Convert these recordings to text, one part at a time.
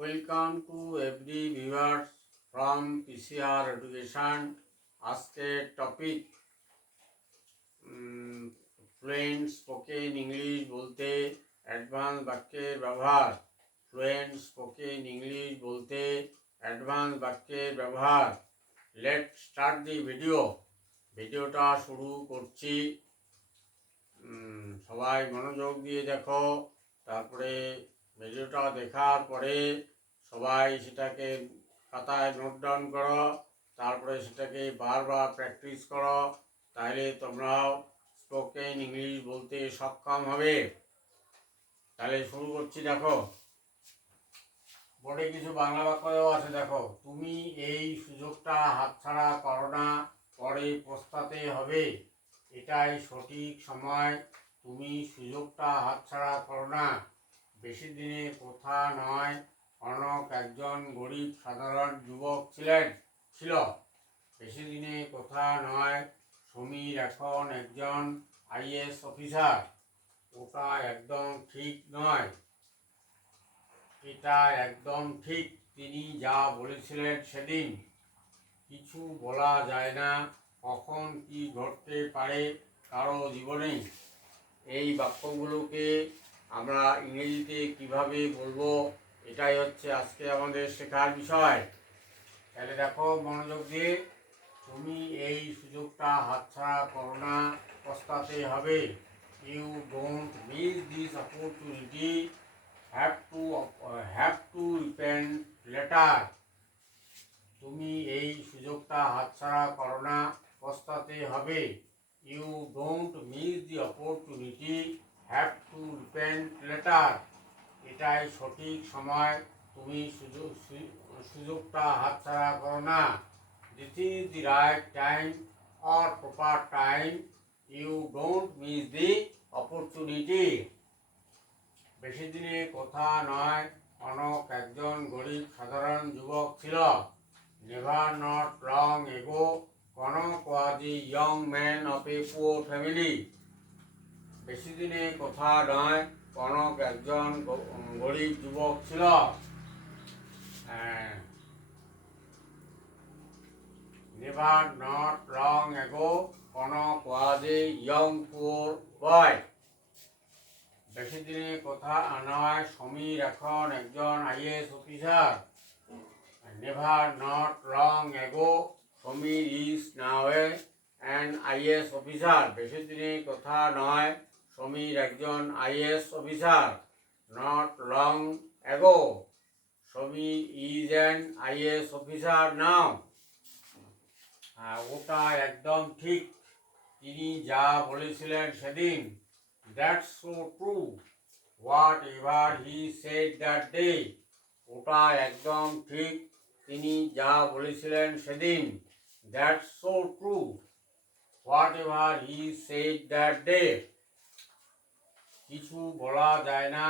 Welcome to every viewers from PCR education. আজকের topic fluent spoken English বলতে advance বাক্যের ব্যবহার। ফ্লুয়েন্ট স্পোকেন ইংলিশ বলতে অ্যাডভান্স বাক্যের ব্যবহার। লেট স্টার্ট দি ভিডিওটা শুরু করছি। সবাই মনোযোগ দিয়ে দেখো, তারপরে ভিডিওটা দেখার পরে সবাই সেটাকে খাতায় নোট ডাউন করো, তারপরে সেটাকে বারবার প্র্যাকটিস করো, তাহলে তোমরাও স্পোকেন ইংলিশ বলতে সক্ষম হবে। তাহলে শুরু করছি। দেখো, বোর্ডে কিছু বাংলা বাক্য দেওয়া আছে। দেখো, তুমি এই সুযোগটা হাতছাড়া করো না, পরে পস্তাতে হবে। এটাই সঠিক সময়, তুমি সুযোগটা হাতছাড়া করো না। বেশি দিনের কথা নয়, কনক একজন গরিব সাধারণ যুবক ছিল। বেশি দিনের কথা নয়, সমীর এখন একজন আইএএস অফিসার। ওটা একদম ঠিক নয়, এটা একদম ঠিক। তিনি যা বলেছিলেন সেদিন। কিছু বলা যায় না, কখন কি ঘটতে পারে কারো জীবনে। এই বাক্যগুলোকে আমরা ইংরেজিতে কিভাবে বলবো, এটাই হচ্ছে আজকে আমাদের শেখার বিষয়। তাহলে দেখো মনোযোগ দিয়ে, তুমি এই সুযোগটা হাতছাড়া করো না, পস্তাতে হবে। You don't miss this opportunity, have to repent later. তুমি এই সুযোগটা হাতছাড়া করো না, পস্তাতে হবে। You don't miss the opportunity, have to repent later. এটাই সঠিক সময়, তুমি সুযোগটা হাতছাড়া করো না। This is the right time or proper time, you don't miss the opportunity. বেশি দিনের কথা নয়, কনক একজন গরিব সাধারণ যুবক ছিল। Never not long ago, Kanak was a young man of a poor family. বেশি দিনের কথা নয়, কনক একজন গরিব যুবক ছিল। Never not long ago, Kanak was a young poor boy. বেশি দিনের কথা নয়, সমীর এখন একজন IAS officer. Never not long ago, Samir is now an IAS officer. বেশি দিনের কথা নয়, সমীর একজন IAS officer. Not long ago, Samir is an IAS officer now. ওটা একদম ঠিক, তিনি যা বলেছিলেন সেদিন। That's so true, whatever he said that day. ওটা একদম ঠিক, তিনি যা বলেছিলেন সেদিন। That's so true, whatever he said that day. কিছু বলা যায় না,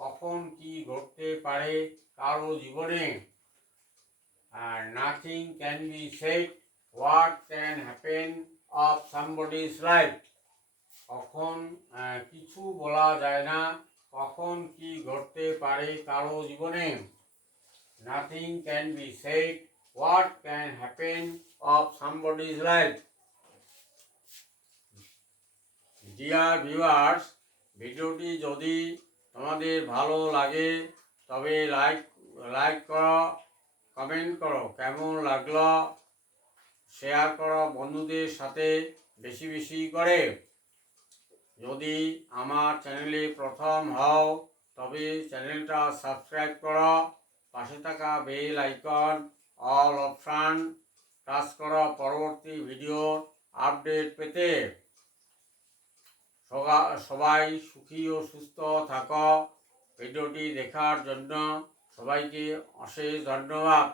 কখন কি ঘটতে পারে কারো জীবনে। Nothing can be shed, what can happen of somebody's life. কখন কিছু বলা যায় না, কখন কি ঘটতে পারে কারো জীবনে। Nothing can be shed, what can happen of somebody's life. Dear viewers, ভিডিওটি যদি তোমাদের ভালো লাগে তবে লাইক করো, কমেন্ট করো কেমন লাগলো, শেয়ার করো বন্ধুদের সাথে বেশি বেশি করে। যদি আমার চ্যানেলে প্রথম হও তবে চ্যানেলটা সাবস্ক্রাইব করো, পাশে থাকা bell icon all option touch করো পরবর্তী ভিডিওর আপডেট পেতে। সবাই সুখী ও সুস্থ থাকো। ভিডিওটি দেখার জন্য সবাইকে অশেষ ধন্যবাদ।